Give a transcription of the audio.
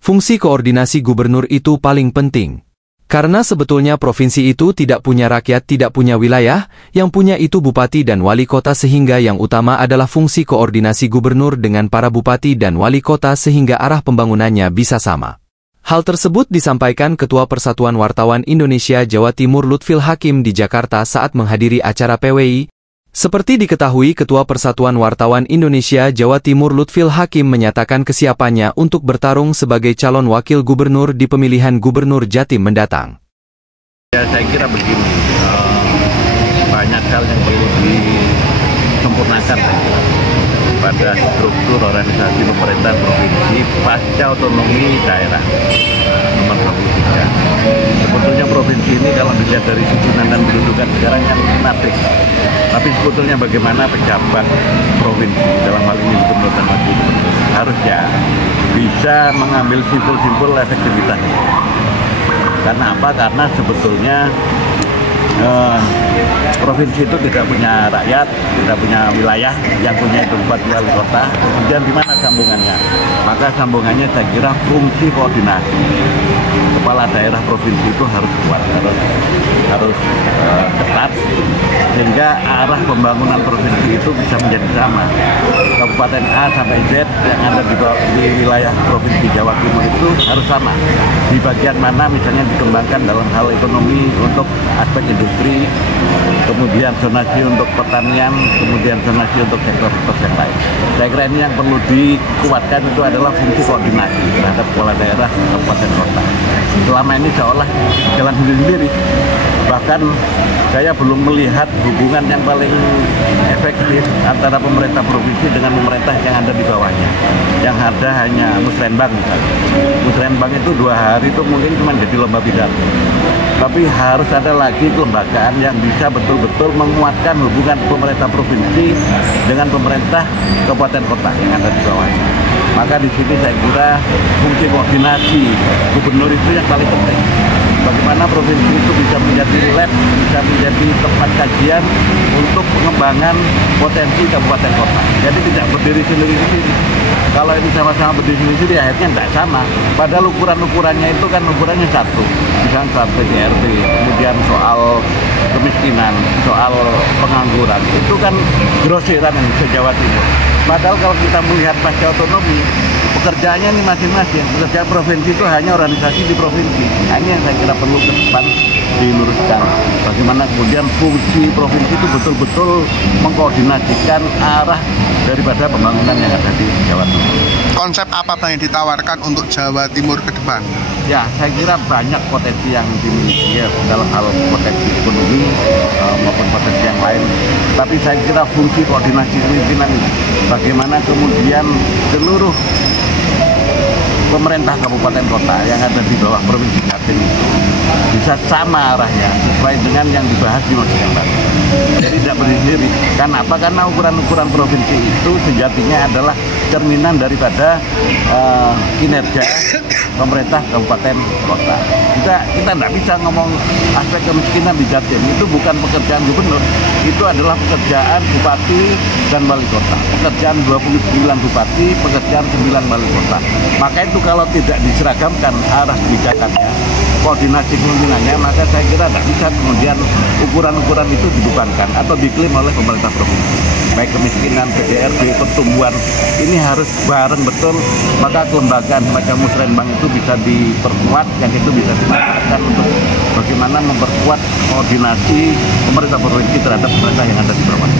Fungsi koordinasi gubernur itu paling penting. Karena sebetulnya provinsi itu tidak punya rakyat, tidak punya wilayah, yang punya itu bupati dan wali kota sehingga yang utama adalah fungsi koordinasi gubernur dengan para bupati dan wali kota sehingga arah pembangunannya bisa sama. Hal tersebut disampaikan Ketua Persatuan Wartawan Indonesia Jawa Timur Lutfil Hakim di Jakarta saat menghadiri acara PWI. Seperti diketahui, Ketua Persatuan Wartawan Indonesia Jawa Timur Lutfil Hakim menyatakan kesiapannya untuk bertarung sebagai calon wakil gubernur di pemilihan gubernur Jatim mendatang. Ya, saya kira begini, banyak hal yang perlu disempurnakan pada struktur organisasi pemerintahan provinsi pasca otonomi daerah nomor 23. Sebetulnya provinsi ini kalau dilihat dari susunan dan pendudukan sekarang kan natif. Tapi sebetulnya bagaimana pejabat provinsi, dalam hal ini gubernur dan wakil gubernur, harusnya bisa mengambil simpul-simpul efektivitasnya. Karena apa? Karena sebetulnya provinsi itu tidak punya rakyat, tidak punya wilayah, yang punya itu bupati wali kota. Kemudian di mana sambungannya? Maka sambungannya saya kira fungsi koordinasi. Kepala daerah provinsi itu harus kuat, harus ketat, sehingga arah pembangunan provinsi itu bisa menjadi sama. Kabupaten A sampai Z yang ada di wilayah provinsi Jawa Timur itu harus sama. Di bagian mana misalnya dikembangkan dalam hal ekonomi untuk aspek industri, kemudian zonasi untuk pertanian, kemudian zonasi untuk sektor-sektor yang lain. Saya kira ini yang perlu dikuatkan itu adalah fungsi koordinasi terhadap kepala daerah kabupaten kota. Selama ini seolah jalan sendiri-sendiri. Bahkan saya belum melihat hubungan yang paling efektif antara pemerintah provinsi dengan pemerintah yang ada di bawahnya. Yang ada hanya musrenbang misalnya. Musrenbang itu 2 hari itu mungkin cuma jadi lomba pidato. Tapi harus ada lagi kelembagaan yang bisa betul-betul menguatkan hubungan pemerintah provinsi dengan pemerintah kabupaten kota yang ada di bawahnya. Maka di sini saya kira fungsi koordinasi gubernur itu yang paling penting. Bagaimana provinsi itu bisa menjadi lab, bisa menjadi tempat kajian untuk pengembangan potensi kabupaten kota. Jadi tidak berdiri sendiri-sendiri. Kalau ini sama-sama berdiri sendiri, akhirnya tidak sama. Padahal ukurannya itu kan ukurannya satu. Misalnya soal PDRB, kemudian soal kemiskinan, soal pengangguran. Itu kan grosiran se-Jawa Timur. Padahal kalau kita melihat pasca otonomi, pekerjaannya ini masing-masing. Pekerjaan provinsi itu hanya organisasi di provinsi. Nah, ini yang saya kira perlu ke depan diluruskan. Bagaimana kemudian fungsi provinsi itu betul-betul mengkoordinasikan arah daripada pembangunan yang ada di Jawa Timur. Konsep apa Bang yang ditawarkan untuk Jawa Timur ke depan? Ya, saya kira banyak potensi yang dimiliki ya, dalam hal potensi ekonomi maupun potensi yang lain. Tapi saya kira fungsi koordinasi pemimpinan ini, bagaimana kemudian seluruh pemerintah kabupaten kota yang ada di bawah provinsi Jatim itu bisa sama arahnya sesuai dengan yang dibahas di Majelis yang lalu. Jadi tidak berdiri. Karena apa? Karena ukuran-ukuran provinsi itu sejatinya adalah cerminan daripada kinerja pemerintah kabupaten kota. Kita tidak bisa ngomong aspek kemiskinan di Jatim, itu bukan pekerjaan gubernur, itu adalah pekerjaan bupati dan wali kota. Pekerjaan 29 bupati, pekerjaan 9 wali kota. Maka itu kalau tidak diseragamkan arah kebijakannya, koordinasi kepemimpinannya, maka saya kira tidak bisa kemudian ukuran-ukuran itu dibebankan atau diklaim oleh pemerintah provinsi. Baik kemiskinan, PDRB, pertumbuhan, ini harus bareng betul, maka kelembagaan semacam musrenbang itu bisa diperkuat, yang itu bisa dimanfaatkan untuk bagaimana memperkuat koordinasi pemerintah provinsi terhadap pemerintah yang ada di bawah.